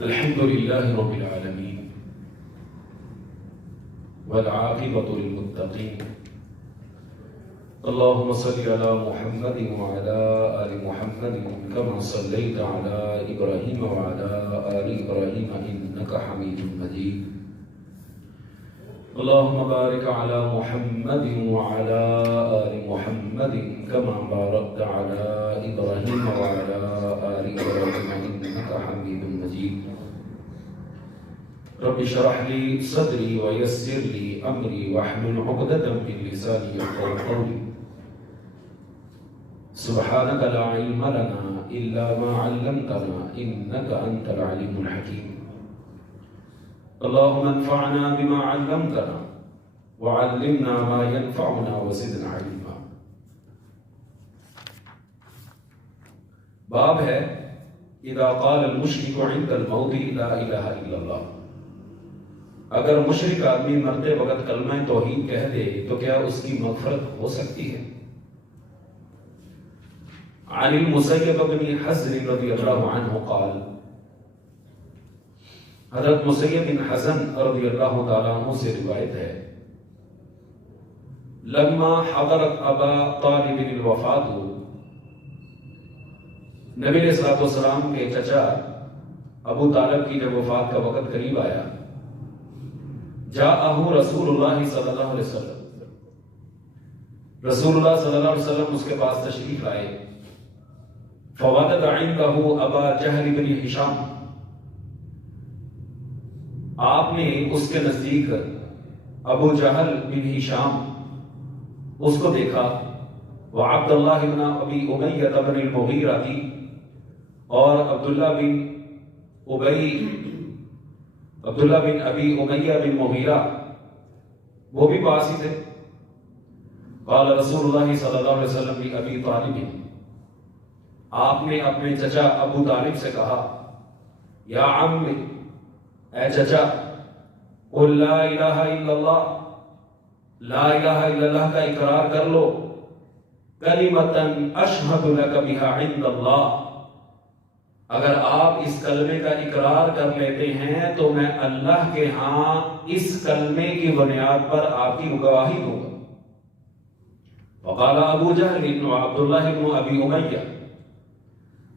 الحمد لله رب العالمين والعاقبة للمتقين اللهم صل على محمد وعلى آل محمد كما صليت على إبراهيم وعلى آل إبراهيم إنك حميد مجيد اللهم بارك على محمد وعلى آل محمد كما باركت على إبراهيم وعلى آل إبراهيم إنك حميد مجيد رب اشرح لي صدري ويسر لي أمري واحلل عقدة من لساني يفقهوا قولي سبحانك لا علم لنا إلا ما علمتنا إنك أنت العليم الحكيم اللهم انفعنا بما علمتنا وعلمنا ما ينفعنا وزدنا علما. باب ہے اذا قال المشرك عند الموت لا الہ الا اللہ. اگر مشرک آدمی مرتے وقت کلمہ توحید کہہ دے تو کیا اس کی مغفرت ہو سکتی ہے؟ عن المسیب بن حزن رضی اللہ عنہ قال حضرت مسیب بن حزن رضی اللہ تعالیٰ عنہ سے روایت ہے لما حضرت ابا طالب الوفات نبی علیہ الصلوۃ والسلام کے چچا ابو طالب کی جب وفات کا وقت قریب آیا جاءہ رسول اللہ صلی اللہ علیہ وسلم رسول اللہ صلی اللہ علیہ وسلم اس کے پاس تشریف لائے فوجد عنده ابا جہل بن ہشام آپ نے اس کے نزدیک ابو جہل بن ہشام اس کو دیکھا وعبداللہ بن ابی امیہ بن المغیرہ تھی اور عبداللہ بن ابی امیہ بن مغیرہ وہ بھی پاس ہی تھے. قال رسول اللہ صلی اللہ علیہ وسلم بھی ابی طالب آپ نے اپنے چچا ابو طالب سے کہا یا عم اے چچا قل لا الہ الا اللہ لا الہ الا اللہ کا اقرار کر لو کلمتا اشہد لک بها عند اللہ. اگر آپ اس کلمے کا اقرار کر لیتے ہیں تو میں اللہ کے ہاں اس کلمے کی بنیاد پر آپ کی گواہی دوں گا. وقال ابو جہل و عبداللہ بن ابی امیہ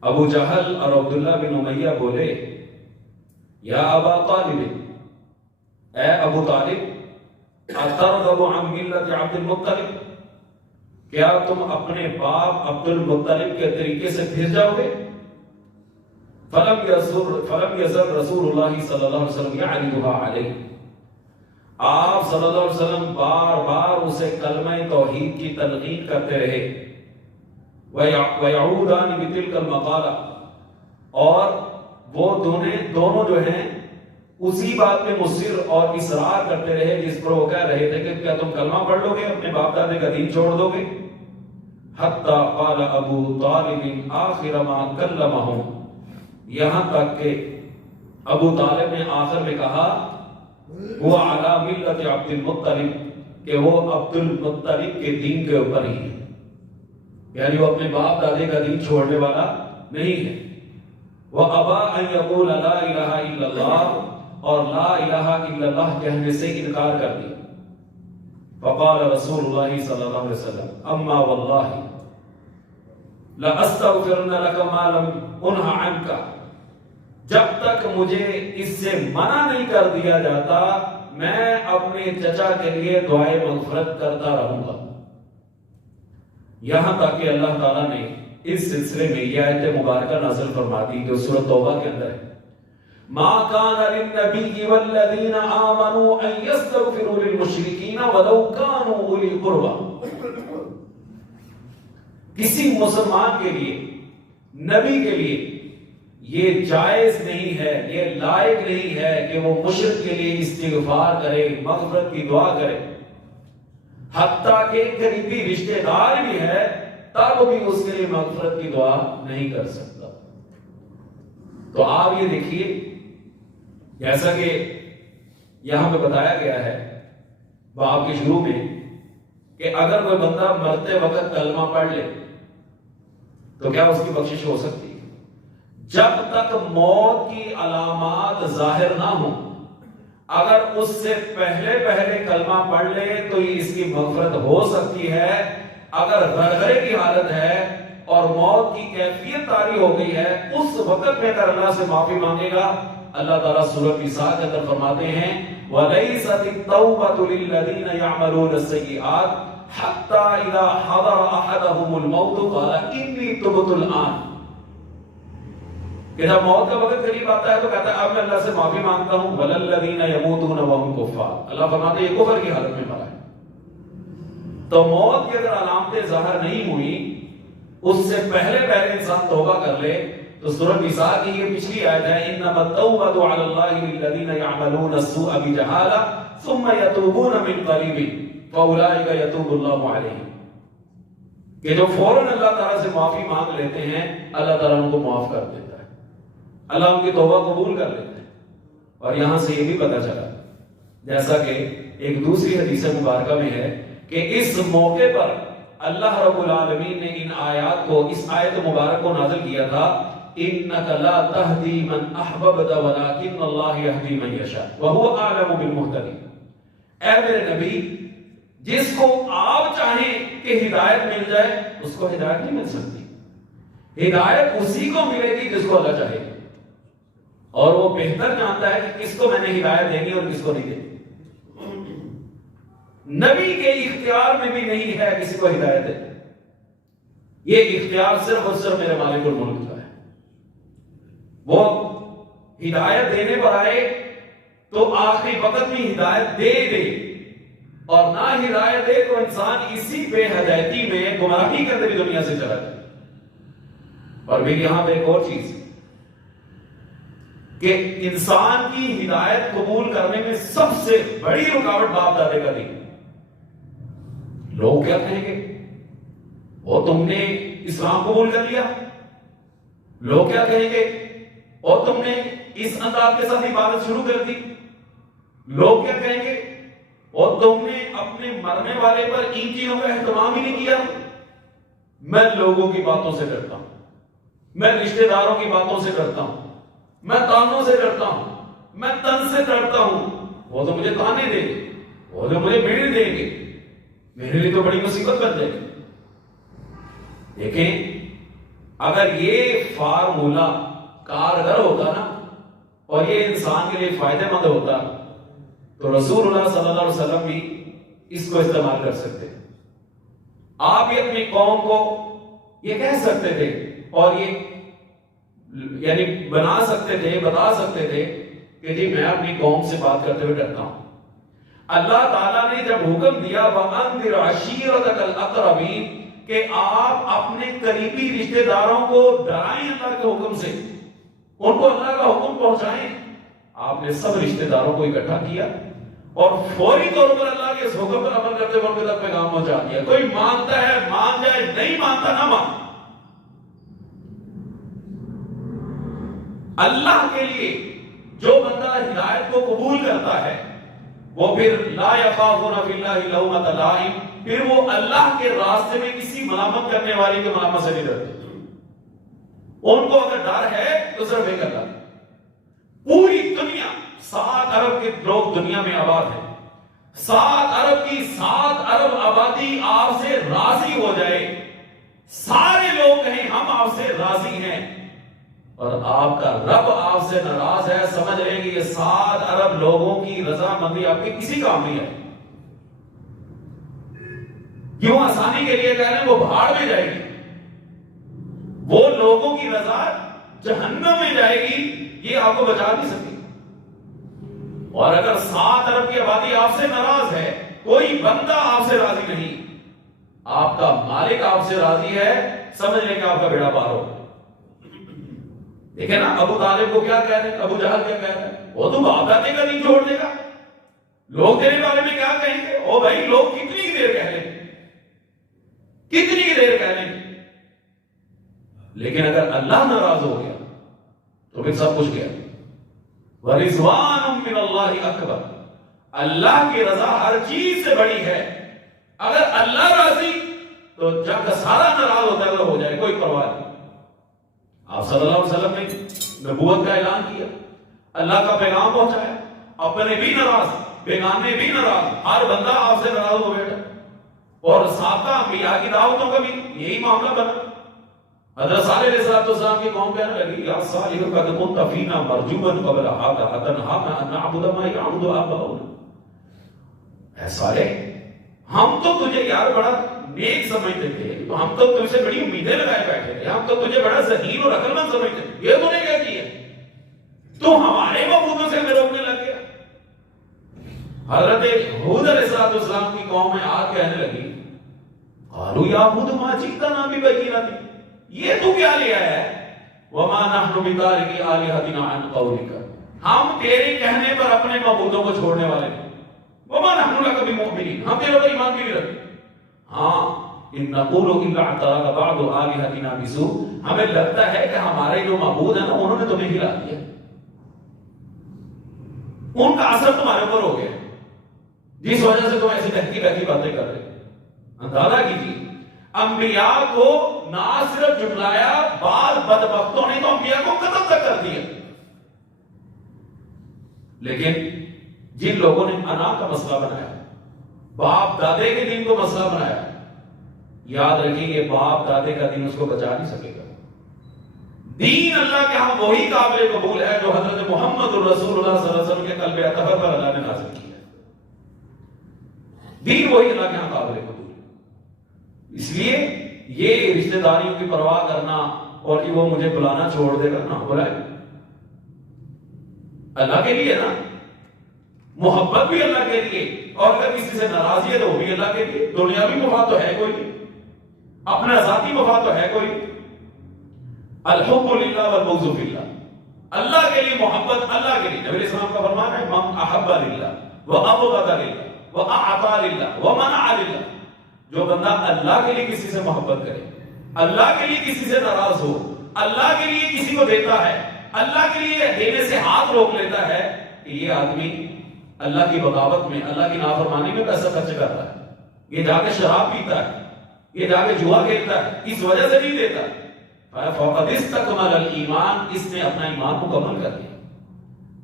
ابو جہل اور عبداللہ بن امیہ بولے یا ابا طالب اے ابو طالب اترغب عن ملت عبد المطلب کیا تم اپنے باپ عبد المطلب کے طریقے سے پھر جاؤ گے؟ فلم یزل رسول اللہ صلی اللہ علیہ وسلم یعرضها علیہ آپ صلی اللہ علیہ وسلم بار بار اسے کلمہ توحید کی تلقین کرتے رہے وَيَعُودَانِ بِتِلْكَ الْمَقَالَةِ اور وہ دونوں جو ہیں اسی بات میں مصر اور اصرار کرتے رہے جس پر وہ کہہ رہے تھے کہ کیا تم کلمہ پڑھ لو گے اپنے باپ دادے کا دین چھوڑ دو گے. حَتَّى قَالَ أَبُو طَالِبٍ آخِرَ مَا كَلَّمَهُمْ یہاں تک کہ ابو طالب نے آخر میں کہا وہ عَلَى مِلَّةِ عَبْدِ الْمُطَّلِبِ کہ وہ عبد المطلب کے دین کے اوپر ہی ہے یعنی وہ اپنے باپ دادے کا دین چھوڑنے والا نہیں ہے. وَأَبَا أَن يَقُولَ لَا إِلَهَ إِلَّا اللَّهُ اور لا الہ الا اللہ کہنے سے انکار کر دیا. فقال رسول اللہ صلی اللہ علیہ وسلم اما واللہ لَأَسْتَغْفِرْنَ لَكَ مَا لَمْ أُنْهَ عَنْكَ جب تک مجھے اس سے منع نہیں کر دیا جاتا میں اپنے چچا کے لیے دعائے مغفرت کرتا رہوں گا. یہاں تک کہ اللہ تعالیٰ نے اس سلسلے میں یہ آیت مبارکہ نازل فرما دی جو سورۃ توبہ کے اندر ہے ما كان للنبي والذين آمنوا ان يستغفروا للمشركين ولو كانوا اولي قربى کسی مسلمان کے لیے نبی کے لیے یہ جائز نہیں ہے یہ لائق نہیں ہے کہ وہ مشرک کے لیے استغفار کرے مغفرت کی دعا کرے حتیٰ کہ قریبی رشتہ دار بھی ہے تب بھی اس کے لیے مغفرت کی دعا نہیں کر سکتا. تو آپ یہ دیکھیے جیسا کہ یہاں پہ بتایا گیا ہے باب کے شروع میں کہ اگر کوئی بندہ مرتے وقت کلمہ پڑھ لے تو کیا اس کی بخشش ہو سکتی ہے؟ جب تک موت کی علامات ظاہر نہ ہوں، اگر اس سے پہلے پہلے کلمہ پڑھ لے تو اس کی مغفرت ہو سکتی ہے۔ اگر غرغرے کی حالت ہے اور موت کی کیفیت طاری ہو گئی ہے، اس وقت میں اگر اللہ سے معافی مانگے گا، اللہ تعالیٰ سورۃ نساء کے اندر فرماتے ہیں وَلَيْسَتِ التَّوْبَةُ لِلَّذِينَ يَعْمَلُونَ السَّيِّئَاتِ حَتَّى إِذَا حَضَرَ أَحَدَهُمُ الْمَوْتُ قَالَ إِنِّي تُبْتُ الْآنَ، کہ جب موت کا وقت قریب آتا ہے تو کہتا ہے اب میں اللہ سے معافی مانگتا ہوں وَلَلَّذِينَ يَمُوتُونَ وَهُمْ كُفَّارٌ، اللہ فرماتے ہیں یہ کفر کی حالت میں مرا ہے۔ تو موت کی اگر علامتیں ظاہر نہیں ہوئی، اس سے پہلے پہلے انسان توبہ کر لے تو سورۃ نساء کی یہ پچھلی آیت ہے انما التوبۃ علی اللہ للذین یعملون السوء بجہالہ ثم یتوبون من قریب فاولئک یتوب اللہ علیہم، کہ جو فوراً اللہ تعالیٰ سے معافی مانگ لیتے ہیں اللہ تعالیٰ ان کو معاف کر دیتا ہے، اللہ ان کی توبہ قبول کر لیتا ہے۔ اور یہاں سے یہ بھی پتہ چلا، جیسا کہ ایک دوسری حدیث مبارکہ میں ہے کہ اس موقع پر اللہ رب العالمین نے ان آیات کو، اس آیت مبارک کو نازل کیا تھا اِنَّكَ لَا تَهْدِي مَنْ أَحْبَبْتَ وَلَكِنَّ اللَّهَ يَهْدِي مَنْ يَشَاءُ وَهُوَ أَعْلَمُ بِالْمُهْتَدِينَ، اے میرے نبی، جس کو آپ چاہیں کہ ہدایت مل جائے اس کو ہدایت نہیں مل سکتی، ہدایت اسی کو ملے گی جس کو اللہ چاہے، اور وہ بہتر جانتا ہے کہ کس کو میں نے ہدایت دینی اور کس کو نہیں دینی۔ نبی کے اختیار میں بھی نہیں ہے کسی کو ہدایت دے، یہ اختیار صرف اور صرف میرے مالک الملک کا ہے۔ وہ ہدایت دینے پر آئے تو آخری وقت میں ہدایت دے دے، اور نہ ہدایت دے تو انسان اسی بے ہدایتی میں گمراہی کرتے بھی دنیا سے چلا جائے۔ اور پھر یہاں پہ ایک اور چیز کہ انسان کی ہدایت قبول کرنے میں سب سے بڑی رکاوٹ باپ دادے کا دین۔ لوگ کیا کہیں گے، وہ تم نے اسلام قبول کر لیا، لوگ کیا کہیں گے، اور تم نے اس انداز کے ساتھ عبادت شروع کر دی، لوگ کیا کہیں گے، اور تم نے اپنے مرنے والے پر ان چیزوں کا اہتمام ہی نہیں کیا۔ میں لوگوں کی باتوں سے ڈرتا ہوں، میں رشتہ داروں کی باتوں سے ڈرتا ہوں، میں تانوں سے ڈرتا ہوں، میں تن سے ڈرتا ہوں، وہ تو مجھے تانے دیں گے، وہ تو مجھے بیڑ دیں گے، میرے لیے تو بڑی مصیبت بن جائے گی۔ دیکھیں اگر یہ فارمولا کارگر ہوتا نا اور یہ انسان کے لیے فائدہ مند ہوتا تو رسول اللہ صلی اللہ علیہ وسلم بھی اس کو استعمال کر سکتے، آپ بھی اپنی قوم کو یہ کہہ سکتے تھے اور یہ یعنی بنا سکتے تھے، بتا سکتے تھے کہ جی میں اپنی قوم سے بات کرتے ہوئے ڈرتا ہوں۔ اللہ تعالیٰ نے جب حکم دیا وَأَنذِرْ عَشِيرَتَكَ الْأَقْرَبِينَ کہ آپ اپنے قریبی رشتہ داروں کو ڈرائیں اللہ کے حکم سے، ان کو اللہ کا حکم پہنچائیں، آپ نے سب رشتہ داروں کو اکٹھا کیا اور فوری طور پر اللہ کے اس حکم پر عمل کرتے ہوئے ان کے تک پیغام پہنچا دیا۔ کوئی مانتا ہے مان جائے، نہیں مانتا نہ مان۔ اللہ کے لیے جو بندہ ہدایت کو قبول کرتا ہے وہ پھر لا یخافون فی اللہ لومۃ لائم، پھر وہ اللہ کے راستے میں کسی ملامت کرنے والے کے ملامت سے نہیں ڈرتے۔ ان کو اگر ڈر ہے تو صرف ایک اللہ۔ پوری دنیا 7 ارب کے لوگ دنیا میں آباد ہیں، 7 ارب کی 7 ارب آبادی آپ سے راضی ہو جائے، سارے لوگ کہیں ہم آپ سے راضی ہیں اور آپ کا رب آپ سے ناراض ہے، سمجھ لیں کہ یہ 7 ارب لوگوں کی رضامندی آپ کے کسی کام نہیں ہے۔ کیوں آسانی کے لیے کہہ رہے ہیں وہ بھاڑ میں جائے گی، وہ لوگوں کی رضا جہنم میں جائے گی، یہ آپ کو بچا نہیں سکتی۔ اور اگر 7 ارب کی آبادی آپ سے ناراض ہے، کوئی بندہ آپ سے راضی نہیں، آپ کا مالک آپ سے راضی ہے، سمجھ لیں کہ آپ کا بیڑا پار ہو۔ دیکھیں نا ابو طالب کو کیا کہہ رہے ہیں، ابو جہل کیا کہہ رہے ہیں، وہ تو باپ دادے کا دین چھوڑ دے گا، لوگ تیرے بارے میں کیا کہیں گے، او بھائی لوگ کتنی دیر کہہ لیں، کتنی دیر کہہ لیں، لیکن اگر اللہ ناراض ہو گیا تو پھر سب کچھ گیا۔ وَرِضْوَانٌ مِّنَ اللَّهِ أَكْبَرُ، اللہ کی رضا ہر چیز سے بڑی ہے۔ اگر اللہ راضی تو جب سارا ناراض ہوتا ہے تو ہو جائے، کوئی پرواہ نہیں۔ آپ صلی اللہ علیہ وسلم نے نبوت کا اعلان کیا، اللہ کا پیغام پہنچایا، اپنے بھی ناراض بیگانے بھی ناراض، ہر بندہ آپ سے ناراض ہو بیٹھا، اور سابقہ انبیاء کی دعوتوں کا بھی یہی معاملہ بنا۔ حضرت صالح علیہ السلام کی قوم کہنے لگی یا صالح قد كنت فينا مرجوا قبل هذا اتنهانا ان نعبد ما يعبد آباؤنا۔ اے صالح، ہم تو تجھے یار بڑا نیک سمجھتے تھے، تو ہم تو تجھ سے بڑی امیدیں لگائے بیٹھے تھے، ہم تو تجھے بڑا ذہین اور عقل مند سمجھتے تھے، یہ تو نے کیا کیا، تو ہمارے معبودوں سے ہمیں روکنے لگ گیا۔ حضرت ہود علیہ السلام کی قوم میں آ کہنے لگی قالوا یا ہود ما جئتنا ببینۃ، یہ تو کیا لے آیا ہے، وما نحن بتارکی آلہتنا عن قولک، ہم تیرے کہنے پر اپنے معبودوں کو چھوڑنے والے نہیں، وما نحن لک بمؤمنین، ہم تیرے پر ایمان بھی نہیں رکھتے، ہاں ان نقول الا اعتراک بعض آلہتنا بسوء، ہمیں لگتا ہے کہ ہمارے جو معبود ہیں نا انہوں نے تمہیں ہلا دیا، ان کا اثر تمہارے اوپر ہو گیا، جس وجہ سے تم ایسی بہتی بہتی باتیں کر رہے۔ اندازہ کیجیے، انبیاء کو نہ صرف جھٹلایا، بعض بدبختوں نے تو انبیاء کو قتل تک کر دیا۔ لیکن جن لوگوں نے انا کا مسئلہ بنایا، باپ دادے کے دین کو مسئلہ بنایا، یاد رکھیں کہ باپ دادے کا دین اس کو بچا نہیں سکے گا۔ دین اللہ کے ہاں وہی قابل قبول ہے جو حضرت محمد رسول اللہ صلی اللہ علیہ وسلم کے قلب اطہر پر اللہ نے نازل کیا ہے، دین وہی اللہ کے ہاں قابل قبول ہے۔ اس لیے یہ رشتہ داریوں کی پرواہ کرنا اور کہ وہ مجھے بلانا چھوڑ دے گا، نہ بلائے، اللہ کے لیے نا، محبت بھی اللہ کے لیے، اور اگر کسی سے ناراضی ہے تو وہ بھی اللہ کے لیے، دنیاوی مفاد تو ہے کوئی، اپنا ذاتی مفاد تو ہے کوئی، الحب للہ والبغض فی اللہ، اللہ کے لیے محبت اللہ کے لیے، نبی علیہ السلام کا فرمان ہے من احب للہ وابغض للہ واعطى للہ ومنع للہ، جو بندہ اللہ کے لیے کسی سے محبت کرے، اللہ کے لیے کسی سے ناراض ہو، اللہ کے لیے کسی کو دیتا ہے، اللہ کے لیے دینے سے ہاتھ روک لیتا ہے، یہ آدمی اللہ کی بغاوت میں، اللہ کی نافرمانی میں پیسہ خرچ کرتا ہے، یہ جا کے شراب پیتا ہے، یہ جا کے جوا کھیلتا ہے، اس وجہ سے نہیں دیتا، فقد استکمل الایمان، اس نے اپنا ایمان مکمل کر لیا۔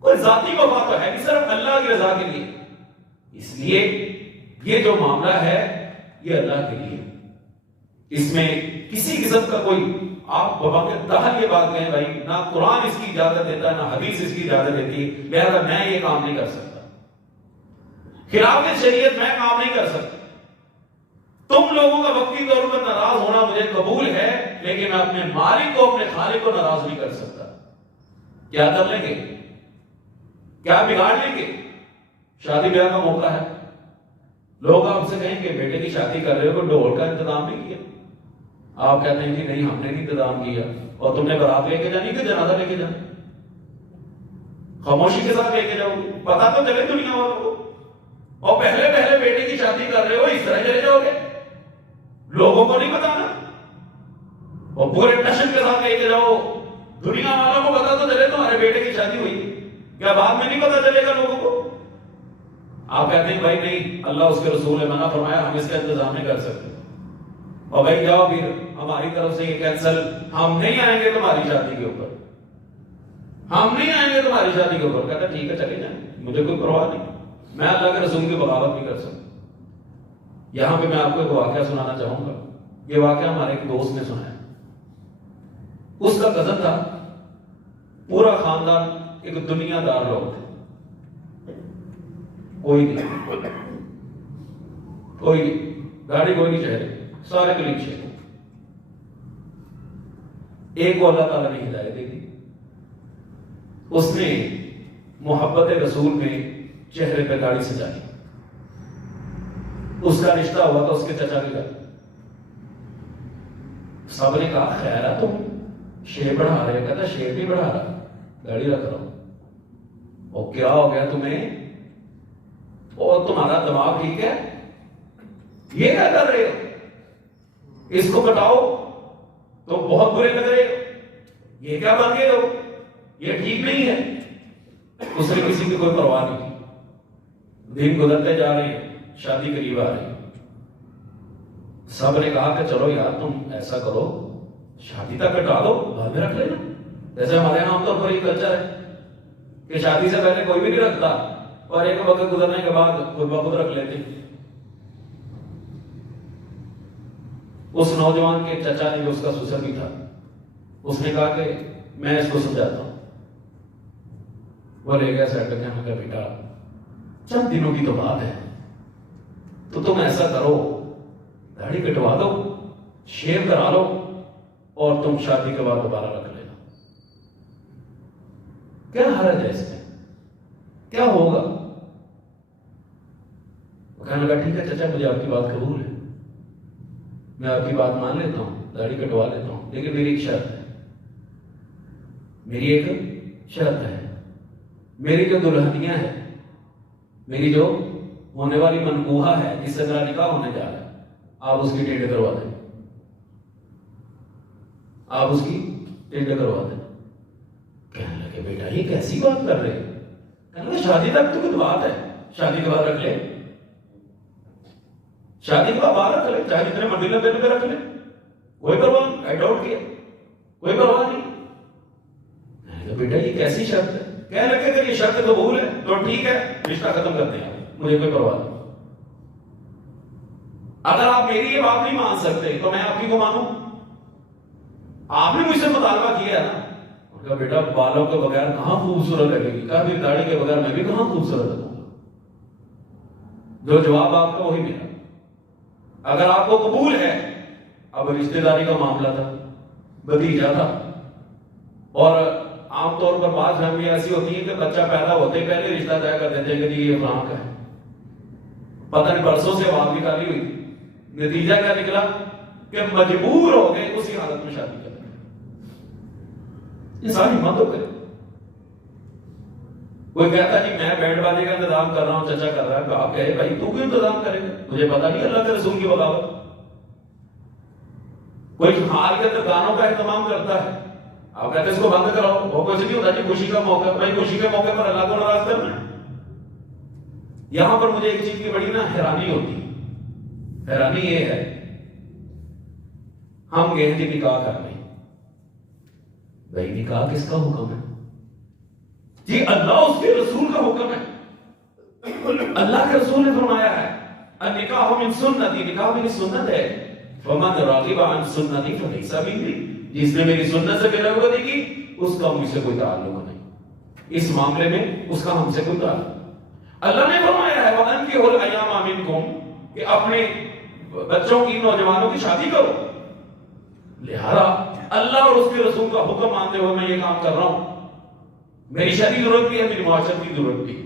کوئی ذاتی مفاد تو ہے نہیں، صرف اللہ کی رضا کے لیے۔ اس لیے یہ جو معاملہ ہے یہ اللہ کے لیے، اس میں کسی قسم کا کوئی آپ بابا کے دہل یہ بات کہیں بھائی نہ قرآن اس کی اجازت دیتا ہے نہ حدیث اس کی اجازت دیتی ہے، لہذا میں یہ کام نہیں کر سکتا، خلاف شریعت میں کام نہیں کر سکتا۔ تم لوگوں کا وقتی طور پر ناراض ہونا مجھے قبول ہے، لیکن میں اپنے مالک کو، اپنے خالق کو ناراض نہیں کر سکتا۔ کیا کر لیں گے؟ کیا بگاڑ لیں گے؟ شادی بیاہ کا موقع ہے، لوگ آپ سے کہیں کہ بیٹے کی شادی کر رہے ہو تو ڈھول کا انتظام نہیں کیا، آپ کہتے ہیں کہ نہیں ہم نے نہیں انتظام کیا، اور تم نے بارات لے کے جانی کہ جنازہ لے کے جانا، خاموشی کے ساتھ لے کے جاؤ گے، پتا تو چلے دنیا والوں کو، اور پہلے پہلے بیٹے کی شادی کر رہے ہو اس طرح چلے جاؤ گے، لوگوں کو نہیں بتانا، اور پورے ٹشن کے ساتھ لے کے جاؤ، دنیا والوں کو پتا تو چلے تمہارے بیٹے کی شادی ہوئی، کیا بعد میں نہیں پتا چلے گا لوگوں کو؟ آپ کہتے ہیں بھائی نہیں اللہ اس کے رسول نے منع فرمایا، ہم اس کا انتظام نہیں کر سکتے، اور بھائی جاؤ پھر ہماری طرف سے یہ کینسل، ہم نہیں آئیں گے تمہاری شادی کے اوپر، ہم نہیں آئیں گے تمہاری شادی کے اوپر، کہتا ٹھیک ہے چلے جائیں، مجھے کوئی پرواہ نہیں، میں اللہ کے رسول کی بغاوت نہیں کر سکتا۔ یہاں پہ میں آپ کو ایک واقعہ سنانا چاہوں گا، یہ واقعہ ہمارے ایک دوست نے سنایا، اس کا کزن تھا، پورا خاندان ایک دنیا دار لوگ تھے، کوئی نہیں، کوئی گاڑی کوئی نہیں چاہے، سارے کلیگ شہر، ایک کو اللہ تعالیٰ نے ہدایت دی، اس نے محبت رسول میں چہرے پہ داڑھی سجائی، اس کا رشتہ ہوا تھا اس کے چچا کے گھر، سب نے کہا خیر ہے تم شیر بڑھا رہے، کہتا شیر نہیں بڑھا رہا، داڑھی رکھ رہا ہوں، اور کیا ہو گیا تمہیں، اور تمہارا دماغ ٹھیک ہے، یہ کیا کر رہے ہو، اس کو بتاؤ تو بہت برے لگ رہے ہو، یہ کیا بن گئے ہو، یہ ٹھیک نہیں ہے۔ اس نے کسی کی کوئی پرواہ نہیں کی، دن گزرتے جا رہے ہیں، شادی قریب آ رہی ہے، سب نے کہا کہ چلو یار تم ایسا کرو، شادی تک کٹوا دو، بعد میں رکھ لینا. جیسے ہمارے یہاں عام طور پر یہ کلچر ہے کہ شادی سے پہلے کوئی بھی نہیں رکھتا اور ایک وقت گزرنے کے بعد خود بخود رکھ لیتے. اس نوجوان کے چچا نے جو اس کا سسر بھی تھا، اس نے کہا کہ میں اس کو سمجھاتا ہوں. وہ لے گیا سیٹ کرنے میں کہا بیٹا چند دنوں کی تو بات ہے، تو تم ایسا کرو داڑھی کٹوا دو، شیو کرا لو اور تم شادی کے بعد دوبارہ رکھ لینا. کیا حرج ہے اس میں، کیا ہوگا؟ وہ کہنے لگا ٹھیک ہے چچا مجھے آپ کی بات قبول ہے، میں آپ کی بات مان لیتا ہوں، داڑھی کٹوا لیتا ہوں، لیکن میری ایک شرط ہے. میری ایک شرط ہے، میری جو دلہنیاں ہے، میری جو ہونے والی منقوہا ہے جس سے میرا نکاح ہونے جا رہا ہے، آپ اس کی ٹینڈ کروا دیں، آپ اس کی ٹینڈ کروا دیں. کہنے لگے بیٹا یہ کیسی بات کر رہے ہیں؟ کہنے لگے شادی تک تو کچھ بات ہے، شادی کے بعد رکھ لے، شادی کے بعد باہر رکھ لے، چاہے جتنے مرضی لمبے پہ رکھ لے، کوئی پرواہ نہیں. آئی ڈاؤٹ کیا کوئی پرواہ نہیں. بیٹا یہ کیسی شرط ہے؟ کہنے لگے اگر یہ شرط قبول ہے تو ٹھیک ہے رشتہ ختم کرتے ہیں، مجھے کوئی پرواہ نہیں. اگر آپ میری یہ بات نہیں مان سکتے تو میں آپ کی کو مانوں؟ آپ نے مجھ سے مطالبہ کیا ہے نا. کہا بیٹا بالوں کے بغیر کہاں خوبصورت لگے گی؟ کہا پھر داڑھی کے بغیر میں بھی کہاں خوبصورت لگوں گا؟ جو جواب آپ کا وہی میرا. اگر آپ کو قبول ہے، اب رشتہ داری کا معاملہ تھا، بھتیجا تھا، اور عام طور پر بعض فیملی ایسی ہوتی ہے کہ بچہ پیدا ہوتے ہی پہلے رشتہ طے کر دیتے ہیں کہ جی یہ فلاں کا ہے. پتہ نہیں برسوں سے بات بھی کالی ہوئی تھی، نتیجہ کیا نکلا کہ مجبور ہو گئے اسی حالت میں شادی کرنے. انسان ہمت ہو گئے. کوئی کہتا جی میں بینڈ بازے کا انتظام کر رہا ہوں، چچا کر رہا ہے. آپ کہے بھائی تو کیوں انتظام کرے گا؟ مجھے پتا نہیں اللہ کے رسول کی بغاوت. کوئی حال کے اندر گانوں کا اہتمام کرتا ہے، آپ کہتے ہیں اس کو بند کراؤ. وہ کچھ نہیں ہوتا جی خوشی کا موقع، بھائی خوشی کے موقع پر اللہ کو ناراض کرنا. یہاں پر مجھے ایک چیز کی بڑی نا حیرانی ہوتی ہے. حیرانی یہ ہے ہم گئے تھے نکاح کرنے. بھائی نکاح کس کا حکم ہے؟ جی اللہ اس کے رسول کا حکم ہے. اللہ کے رسول نے فرمایا ہے النکاح من سنتی، نکاح میری سنت ہے. فمن راغب عن سنتی فلیس منی، جس نے میری سنت سے بے رغبتی کی اس کا مجھ سے کوئی تعلق نہیں. اس معاملے میں اس کا ہم سے کوئی تعلق. اللہ نے فرمایا ہے وَأَنكِحُوا الْأَيَامَ مِنكُمْ کہ اپنے بچوں کی، نوجوانوں کی شادی کرو. لہذا اللہ اور اس کے رسول کا حکم مانتے ہوئے میں یہ کام کر رہا ہوں. میری شادی ضرورت بھی ہے، میری معاشرت کی ضرورت بھی.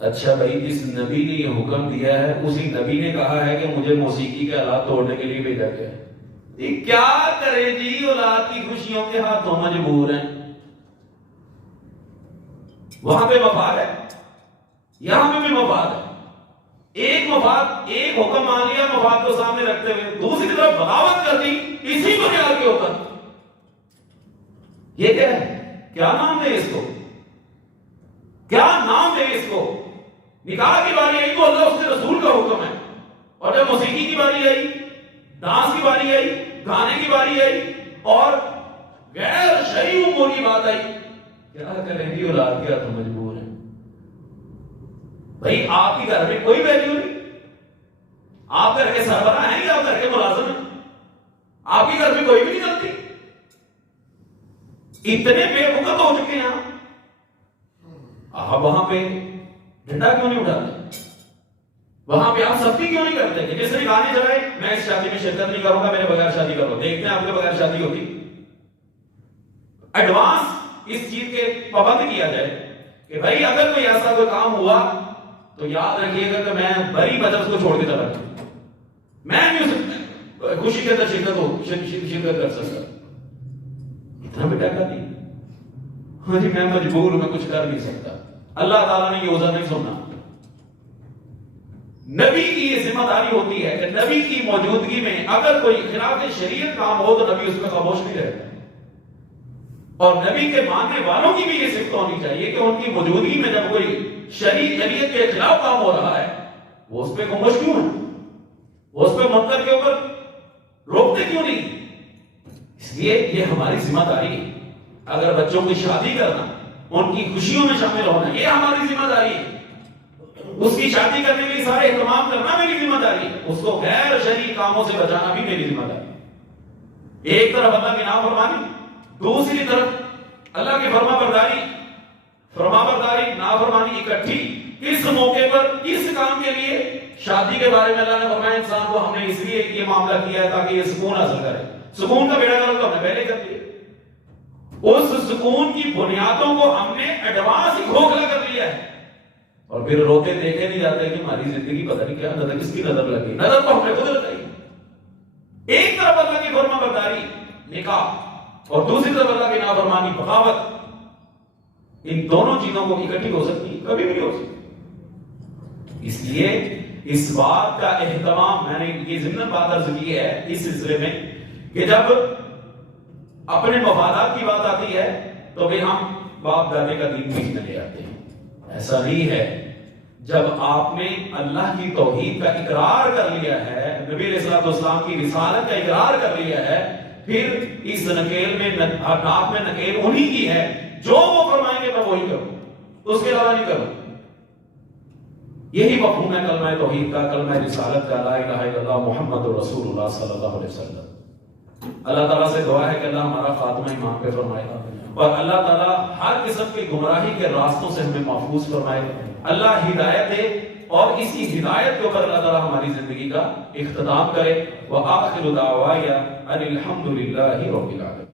اچھا بھائی جس نبی نے یہ حکم دیا ہے اسی نبی نے کہا ہے کہ مجھے موسیقی کے آلات توڑنے کے لیے بھیجا گیا ہے. یہ کیا کرے جی، اولاد کی خوشیوں کے ہاتھوں مجبور ہیں. وہاں پہ مفاد ہے، یہاں پہ بھی مفاد ہے. ایک مفاد، ایک حکم مان لیا مفاد کو سامنے رکھتے ہوئے، دوسری طرف بغاوت کر دی اسی بنیاد کے اوپر. یہ کیا ہے؟ کیا نام دے اس کو؟ کیا نام دے اس کو؟ نکاح کی باری آئی تو اللہ اس کے رسول کا حکم ہے، اور جب موسیقی کی باری آئی، ڈانس کی باری آئی، گانے کی باری آئی اور غیر شرعی امور کی بات آئی، کیا کریں گی؟ اولاد کیا تو مجبور ہیں. بھائی آپ کی گھر میں کوئی ویلیو نہیں، آپ گھر کے سربراہ ہیں یا آپ گھر کے ملازم ہیں؟ آپ کی گھر میں کوئی بھی نہیں چلتی. اتنے بے وقت ہو چکے ہیں آپ وہاں پہ ڈنڈا کیوں نہیں اٹھاتے؟ وہاں پہ آپ سختی کیوں نہیں کرتے کہ جس نے گانے چلائے میں اس شادی میں شرکت نہیں کروں گا، میرے بغیر شادی کرو؟ دیکھتے ہیں آپ کے بغیر شادی ہوتی. ایڈوانس اس چیز کے پابند کیا جائے کہ بھائی اگر کوئی ایسا کوئی کام ہوا تو یاد رکھیے گا کہ میں بڑی مجلس کو چھوڑ کے چلا جاؤں، میں نہیں خوشی کے اندر شرکت کر سکتا. اتنا بیٹا کا نہیں. ہاں جی میں مجبور ہوں، میں کچھ کر نہیں سکتا. اللہ تعالیٰ نے یہ عذر نہیں سننا. نبی کی یہ ذمہ داری ہوتی ہے کہ نبی کی موجودگی میں اگر کوئی خلاف شریعت کام ہو تو نبی اس میں خاموش نہیں رہتا. اور نبی کے ماننے والوں کی بھی یہ صفت ہونی چاہیے کہ ان کی موجودگی میں جب کوئی شریعت کے خلاف کام ہو رہا ہے وہ اس پہ خاموش کیوں ہے؟ وہ اس پہ منکر کے اوپر روکتے کیوں نہیں؟ اس لیے یہ ہماری ذمہ داری ہے. اگر بچوں کی شادی کرنا، ان کی خوشیوں میں شامل ہونا، یہ ہماری ذمہ داری ہے. اس کی شادی کرنے کے لیے سارے اہتمام کرنا میری ذمہ داری ہے. اس کو غیر شرعی کاموں سے بچانا بھی میری ذمہ داری ہے. ایک طرف اللہ کی نافرمانی، دوسری طرف اللہ کی فرما برداری نافرمانی اکٹھی. کس موقع پر کس کام کے لیے؟ شادی کے بارے میں اللہ نے فرمایا انسان کو ہم نے اس لیے یہ معاملہ کیا ہے تاکہ یہ سکون حاصل کرے. سکون کا بیڑا گرک تو ہم نے پہلے کر دیا. اس سکون کی بنیادوں کو ہم نے ایڈوانس ہی کھوکھلا کر لیا ہے. اور پھر روتے دیکھے نہیں جاتے کہ ہماری زندگی پتہ نہیں کیا نظر، کس کی نظر لگی. نظر تو ہم نے خود لگائی. ایک طرف اللہ کی فرما برداری نکاح اور دوسری طرف اللہ کی نافرمانی بغاوت. ان دونوں چیزوں کو اکٹھی ہو سکتی؟ کبھی بھی ہو سکتی. اس لیے اس بات کا اہتمام، میں نے یہ ضمن بات عرض کی ہے اس سلسلے میں کہ جب اپنے مفادات کی بات آتی ہے تو بھی ہم باپ دادے کا دین بیچ میں لے آتے ہیں. ایسا نہیں ہے. جب آپ نے اللہ کی توحید کا اقرار کر لیا ہے، نبی علیہ الصلوۃ والسلام کی رسالت کا اقرار کر لیا ہے، پھر اس نکیل میں ناک میں نکیل انہی کی ہے. جو وہ فرمائیں گے میں وہی کروں، اس کے علاوہ نہیں کروں. یہی مفہوم ہے کلمہ توحید کا، کلمہ رسالت کا، لا الہ الا اللہ محمد رسول اللہ صلی اللہ علیہ وسلم. اللہ تعالیٰ سے دعا ہے کہ اللہ ہمارا خاتمہ ایمان پہ فرمائے اور اللہ تعالیٰ ہر قسم کی گمراہی کے راستوں سے ہمیں محفوظ فرمائے. اللہ ہدایت دے اور اسی ہدایت کے اوپر اللہ تعالیٰ ہماری زندگی کا اختتام کرے. وآخر دعوایا ان الحمد للہ رب العالمین.